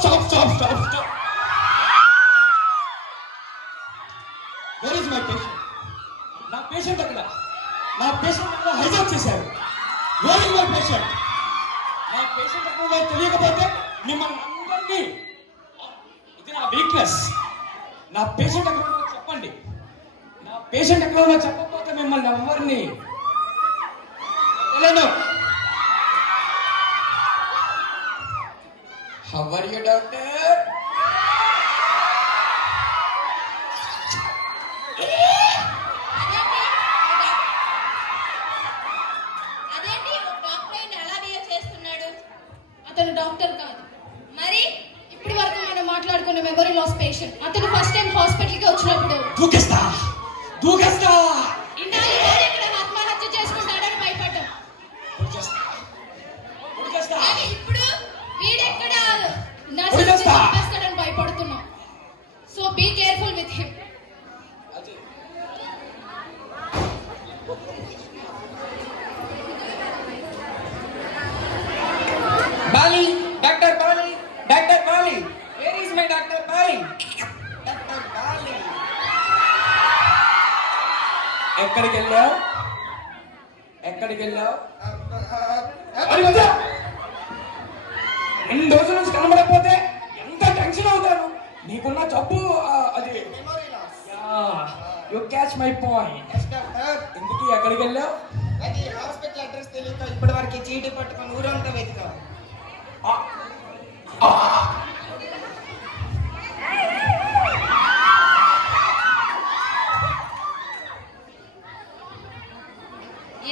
Stop. Where is my patient? నా పేషెంట్ అక్కడ హైజాక్ చేశారు. Where is my patient? నా పేషెంట్ అక్కడ తెలియకపోతే మిమ్మల్ని అందరినీ, ఇది నా వీక్నెస్. నా పేషెంట్ ఎక్కడ ఉన్నదో చెప్పండి. నా పేషెంట్ ఎక్కడ ఉన్నదో చెప్పకపోతే మిమ్మల్ని ఎవరిని తెలియదు. How are you, doctor? అతను డాక్టర్ కాదు. మరి ఇప్పటి వరకు మనం మాట్లాడుకున్న మెమరీ లాస్ పేషెంట్. అతను ఫస్ట్ టైం హాస్పిటల్ కి వచ్చినప్పుడు దూకేస్తా ఇన్నాళ్ళు ఇక్కడ ఆత్మహత్య చేసుకుంటాడని భయపడ్డాం. కానీ ఇప్పుడు వీడెక్కడ నర్సు చంపేస్తాడని భయపడుతున్నాం. So be careful with him. Dr. Bali, where is my Dr. Bali? Dr. Bali. ఎక్కడికి వెళ్ళావు? ఎన్ని రోజుల నుంచి కనబడకపోతే ఎంత టెన్షన్ అవుతాను. నీకున్న జబ్బు అది. You catch my point. ఎందుకు ఎక్కడికి వెళ్ళావు? హాస్పిటల్ అడ్రస్ తెలియక ఇప్పటి వరకు చీటీ పట్టుకొని ఊరంతా వెతికావు.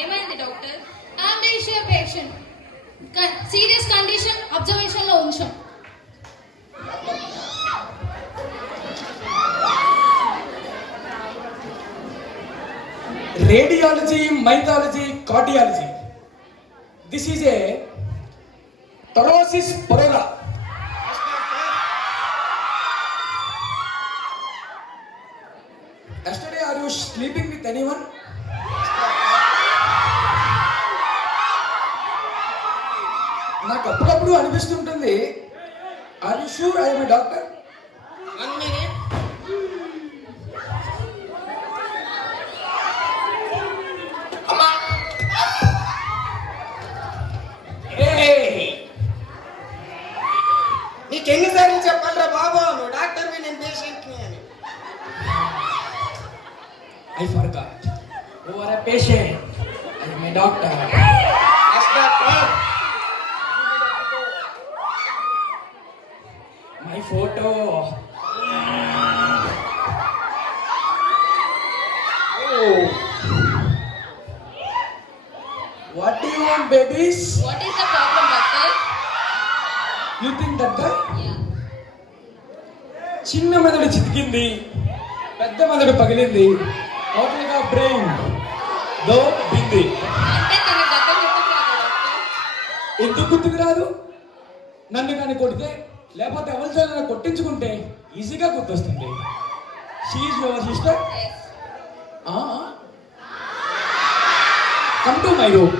ఏమైంది doctor? Amnesia patient, serious condition, observation లో ఉంచాం. Radiology, mythology, cardiology. This is a thoracic purula. Yesterday, are you sleeping with anyone? నాకు అప్పుడప్పుడు అనిపిస్తుంటుంది, are you sure I am a doctor? 1 minute. నీకెన్నిసార్లు చెప్పాలరా బాబు, నువ్వు డాక్టర్వి, నేను పేషెంట్ని అని. I forgot. You are a patient. I am a doctor. Yes, doctor. My photo. Oh. What do you want, babies? What is the problem, doctor? You think that guy? Yeah. చిన్న మెదడు చితికింది, పెద్ద మెదడు పగిలింది, టోటల్గా బ్రెయిన్ దో బింది. అంటే తన గతం గుర్తుకురాదా డాక్టర్? ఎందుకు గుర్తుకు రాదు? నన్ను కానీ కొడితే, లేకపోతే ఎవరితో కొట్టించుకుంటే ఈజీగా గుర్తొస్తుంది. She is your sister. Yes. Come to my room.